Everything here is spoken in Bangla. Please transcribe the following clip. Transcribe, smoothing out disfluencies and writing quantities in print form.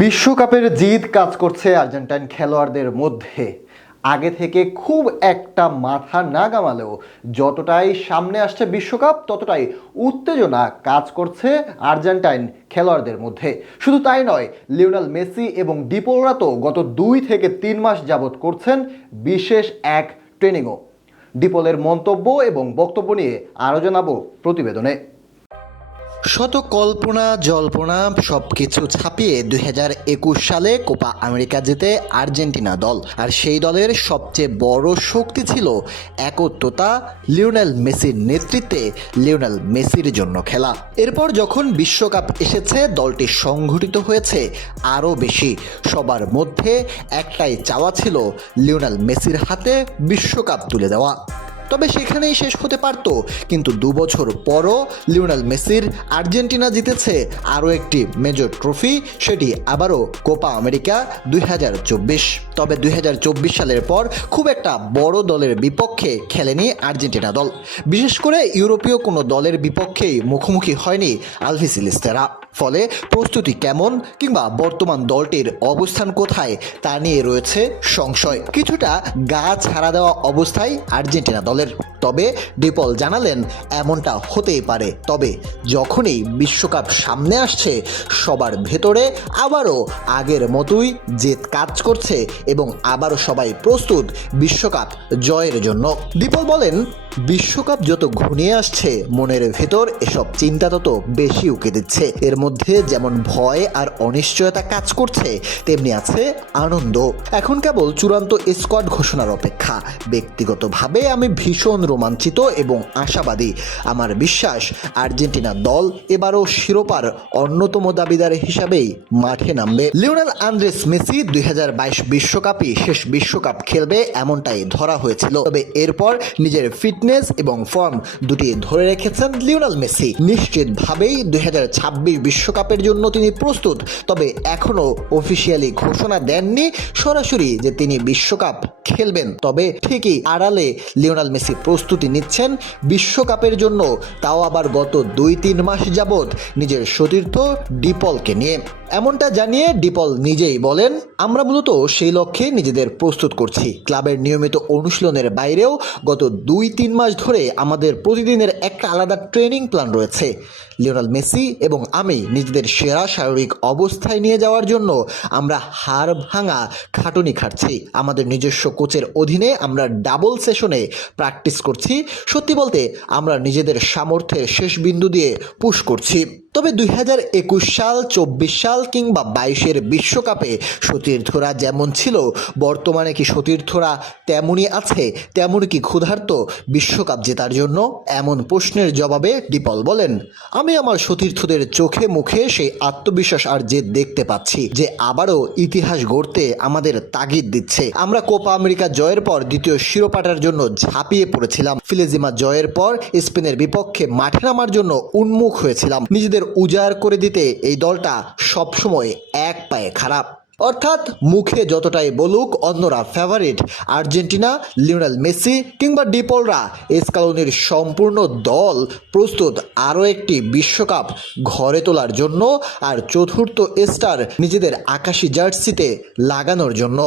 বিশ্বকাপের জিদ কাজ করছে আর্জেন্টাইন খেলোয়াড়দের মধ্যে। আগে থেকে খুব একটা মাথা না ঘামালেও যতটাই সামনে আসছে বিশ্বকাপ ততটাই উত্তেজনা কাজ করছে আর্জেন্টাইন খেলোয়াড়দের মধ্যে। শুধু তাই নয়, লিওনেল মেসি এবং ডিপোলরা তো গত 2 থেকে 3 মাস যাবৎ করছেন বিশেষ এক ট্রেনিংও। ডিপোলের মন্তব্য এবং বক্তব্য নিয়ে আরও জানাবো প্রতিবেদনে। শত কল্পনা জল্পনা সবকিছু ছাপিয়ে 2021 সালে কোপা আমেরিকা জিতে আর্জেন্টিনা দল। আর সেই দলের সবচেয়ে বড় শক্তি ছিল একত্বতা, লিওনেল মেসির নেতৃত্বে লিওনেল মেসির জন্য খেলা। এরপর যখন বিশ্বকাপ এসেছে দলটি সংগঠিত হয়েছে আরও বেশি। সবার মধ্যে একটাই চাওয়া ছিল লিওনেল মেসির হাতে বিশ্বকাপ তুলে দেওয়া। তবে সেখানেই শেষ হতে পারত, কিন্তু 2 বছর পরও লিওনেল মেসির আর্জেন্টিনা জিতেছে আরও একটি মেজর ট্রফি, সেটি আবারও কোপা আমেরিকা 2024। তবে 2024 সালের পর খুব একটা বড় দলের বিপক্ষে খেলেনি আর্জেন্টিনা দল। বিশেষ করে ইউরোপীয় কোনো দলের বিপক্ষেই মুখোমুখি হয়নি আলবিসেলেস্তেরা। ফলে প্রস্তুতি কেমন কিংবা বর্তমান দলটির অবস্থান কোথায় তা নিয়ে রয়েছে সংশয়। কিছুটা গা ছাড়া দেওয়া অবস্থায় আর্জেন্টিনা দলের। তবে ডিপল জানালেন এমনটা হতেই পারে, তবে যখনই বিশ্বকাপ সামনে আসছে সবার ভেতরে আবারও আগের মতোই জেদ কাজ করছে এবং আবারও সবাই প্রস্তুত বিশ্বকাপ জয়ের জন্য। ডিপল বলেন, বিশ্বকাপ যত ঘনিয়ে আসছে মনের ভেতর এসব চিন্তা তত বেশি উকে দিচ্ছে। এর মধ্যে যেমন ভয় আর অনিশ্চয়তা কাজ করছে, তেমনি আছে আনন্দ। এখন কেবল চূড়ান্ত স্কোয়াড ঘোষণার অপেক্ষা। ব্যক্তিগতভাবে আমি ভীষণ রোমাঞ্চিত এবং আশাবাদী। আমার বিশ্বাস আর্জেন্টিনা দল এবারও শিরোপার অন্যতম দাবিদার হিসাবেই মাঠে নামবে। লিওনেল আন্দ্রেস মেসি 2022 বিশ্বকাপই শেষ বিশ্বকাপ খেলবে এমনটাই ধরা হয়েছিল। তবে এরপর নিজের ফিটনেস এবং ফর্ম দুটি ধরে রেখেছেন লিওনেল মেসি। নিশ্চিতভাবেই 2026 বিশ্বকাপের জন্য তিনি প্রস্তুত। তবে এখনও অফিসিয়ালি ঘোষণা দেননি সরাসরি যে তিনি বিশ্বকাপ খেলবেন। তবে ঠিকই আড়ালে লিওনেল মেসি প্রস্তুতি নিচ্ছেন বিশ্বকাপের জন্য, তাও আবার গত 2-3 মাস যাবৎ নিজের সতীর্থ ডিপলকে নিয়ে। এমনটা জানিয়ে ডিপল নিজেই বলেন, আমরা মূলত সেই লক্ষ্যে নিজেদের প্রস্তুত করছি। ক্লাবের নিয়মিত অনুশীলনের বাইরেও গত 2-3 মাস ধরে আমাদের প্রতিদিনের একটা আলাদা ট্রেনিং প্ল্যান রয়েছে। লিওনেল মেসি এবং আমি নিজেদের সেরা শারীরিক অবস্থায় নিয়ে যাওয়ার জন্য আমরা হাড় ভাঙা খাটুনি খাটছি। আমাদের নিজস্ব কোচের অধীনে আমরা ডাবল সেশনে প্র্যাকটিস করছি। সত্যি বলতে আমরা নিজেদের সামর্থ্যের শেষ বিন্দু দিয়ে পুশ করছি। তবে 2021 সাল, 24 সাল কিংবা 22-এর বিশ্বকাপে সতীর্থরা যেমন ছিল, বর্তমানে কি সতীর্থরা তেমনই আছে? তেমন কি ক্ষুধার্ত বিশ্বকাপ জেতার জন্য? এমন প্রশ্নের জবাবে ডিপল বলেন, আমি আমার সতীর্থদের চোখে মুখে সেই আত্মবিশ্বাস আর জেদ দেখতে পাচ্ছি যে আবারও ইতিহাস গড়তে আমাদের তাগিদ দিচ্ছে। আমরা কোপা আমেরিকা জয়ের পর দ্বিতীয় শিরোপাটার জন্য ঝাঁপিয়ে পড়েছিলাম। ফিলেজিমা জয়ের পর স্পেনের বিপক্ষে মাঠে নামার জন্য উন্মুখ হয়েছিলাম। নিজেদের উজাড় করে দিতে এই দলটা সবসময় এক পায়ে খারাপ। অর্থাৎ মুখে যতটাই বলুক অন্যরা ফেভারিট আর্জেন্টিনা, লিওনেল মেসি কিংবা ডিপলরা, স্কালোনির সম্পূর্ণ দল প্রস্তুত আরও একটি বিশ্বকাপ ঘরে তোলার জন্য আর চতুর্থ স্টার নিজেদের আকাশি জার্সিতে লাগানোর জন্য।